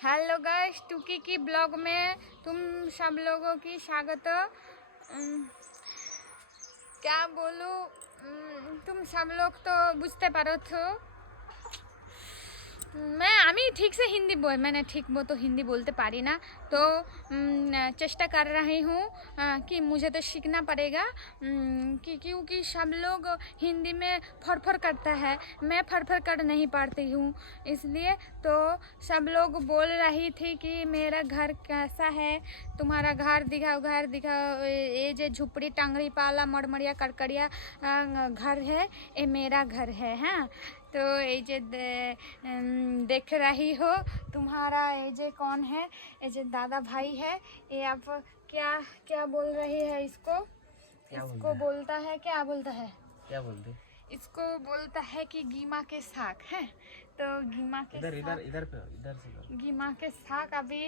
Hello guys, टुकी की blog में तुम सब लोगों की स्वागत। क्या बोलूँ, तुम सब लोग तो बुझते पारो तो मैं ठीक से हिंदी मैंने ठीक वो तो हिंदी बोलते पारी ना, तो चेष्टा कर रही हूँ कि मुझे तो सीखना पड़ेगा क्योंकि सब लोग हिंदी में फरफर करता है, मैं फरफर कर नहीं पाती हूँ, इसलिए तो सब लोग बोल रही थी कि मेरा घर कैसा है, तुम्हारा घर दिखाओ, ये जो झुपड़ी टांगड़ी पाला मड़मड़िया कड़कड़िया घर है, ये मेरा घर है। हाँ, तो ये जो देख रही हो तुम्हारा ये जो कौन है, ये जो दादा भाई है, ये आप क्या क्या बोल रही है इसको बोलता है, क्या बोलता है, क्या बोलते, इसको बोलता है कि गीमा के साग है। तो गीमा के इधर से गीमा के साग अभी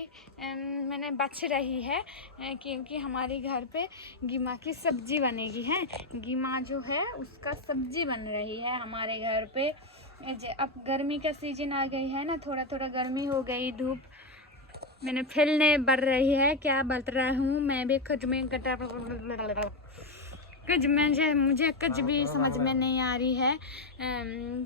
मैंने बच रही है क्योंकि हमारे घर पे गीमा की सब्जी बनेगी है। गीमा जो है उसका सब्जी बन रही है हमारे घर पे। अब गर्मी का सीजन आ गई है ना, थोड़ा थोड़ा गर्मी हो गई, धूप मैंने फैलने बढ़ रही है, क्या बत रहा हूँ मैं भी कुछ में मुझे कुछ भी समझ में नहीं आ रही है।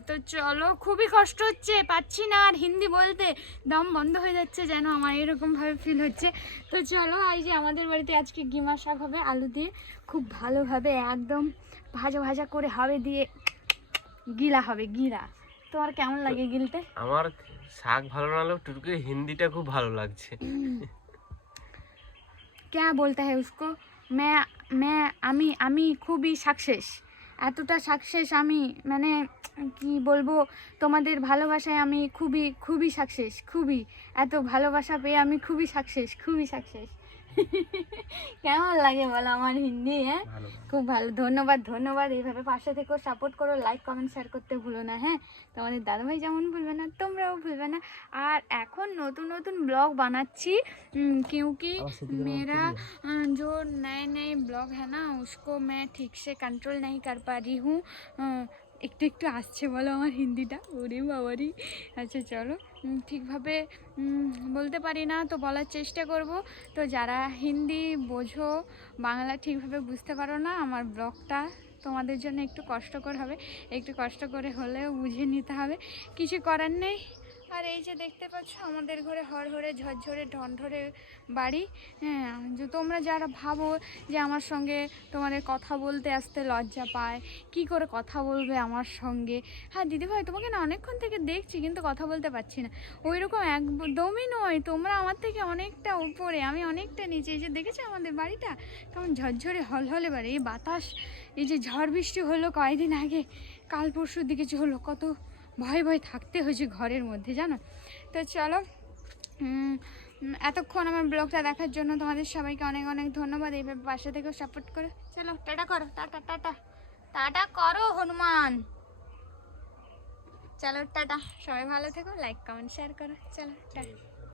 तो चलो, খুবই কষ্ট হচ্ছে, পাচ্ছি না আর হিন্দি বলতে, দম বন্ধ হয়ে যাচ্ছে যেন আমার এরকমভাবে ফিল হচ্ছে। তো চলো, এই যে আমাদের বাড়িতে আজকে গিমা শাক হবে আলু দিয়ে, খুব ভালোভাবে একদম ভাজা ভাজা করে হবে, দিয়ে গিলা হবে গিলা। তোমার কেমন লাগে গিলতে? আমার শাক ভালো না লাগলেও টুটুকে হিন্দিটা খুব ভালো লাগছে। क्या बोलता है उसको, আমি খুবই সাকসেস, এতটা সাকসেস আমি, মানে কি বলবো, তোমাদের ভালোবাসায় আমি খুবই সাকসেস, খুবই এত ভালোবাসা পেয়ে আমি খুবই সাকসেস। কেমন লাগে বলো আমার হিন্দি? হ্যাঁ, খুব ভালো। ধন্যবাদ এইভাবে পাশে থেকে সাপোর্ট করো, লাইক কমেন্ট শেয়ার করতে ভুলো না। হ্যাঁ, তোমাদের দাদাভাই যেমন ভুলবে না, তোমরাও ভুলবে না। আর এখন নতুন ব্লগ বানাচ্ছি क्योंकि मेरा जो नए ब्लॉग है ना, उसको मैं ठीक से कंट्रोल नहीं कर पा रही हूँ। একটু আসছে বলো আমার হিন্দিটা, ওরে বাবারি। আচ্ছা চলো, ঠিকভাবে বলতে পারি না তো বলার চেষ্টা করব। তো যারা হিন্দি বোঝো, বাংলা ঠিকভাবে বুঝতে পারো না, আমার ব্লগটা তোমাদের জন্য একটু কষ্টকর হবে, একটু কষ্ট করে হলেও বুঝে নিতে হবে, কিছু করার নেই। আর এই যে দেখতে পাচ্ছ আমাদের ঘরে হরহরে ঝরঝরে ঢনঢরে বাড়ি। হ্যাঁ, যে তোমরা যারা ভাবো যে আমার সঙ্গে তোমাদের কথা বলতে আসতে লজ্জা পায়, কি করে কথা বলবে আমার সঙ্গে, হ্যাঁ দিদিভাই তোমাকে না অনেকক্ষণ থেকে দেখছি কিন্তু কথা বলতে পারছি না, ওই রকম একদমই নয়, তোমরা আমার থেকে অনেকটা উপরে, আমি অনেকটা নিচে। এই যে দেখেছো আমাদের বাড়িটা কেমন ঝরঝরে হলহলে বাড়ি, এই বাতাস, এই যে ঝড় বৃষ্টি হলো কয়েকদিন আগে, কাল পরশুর দিকে যে হলো, কত ভয় থাকতে হয়েছে ঘরের মধ্যে, জানো। তো চলো, এতক্ষণ আমার ব্লগটা দেখার জন্য তোমাদের সবাইকে অনেক ধন্যবাদ, এইভাবে পাশে থেকেও সাপোর্ট করো। চলো, টাটা করো, টাটা করো হনুমান। চলো টাটা, সবাই ভালো থেকো, লাইক কমেন্ট শেয়ার করো, চলো টাটা।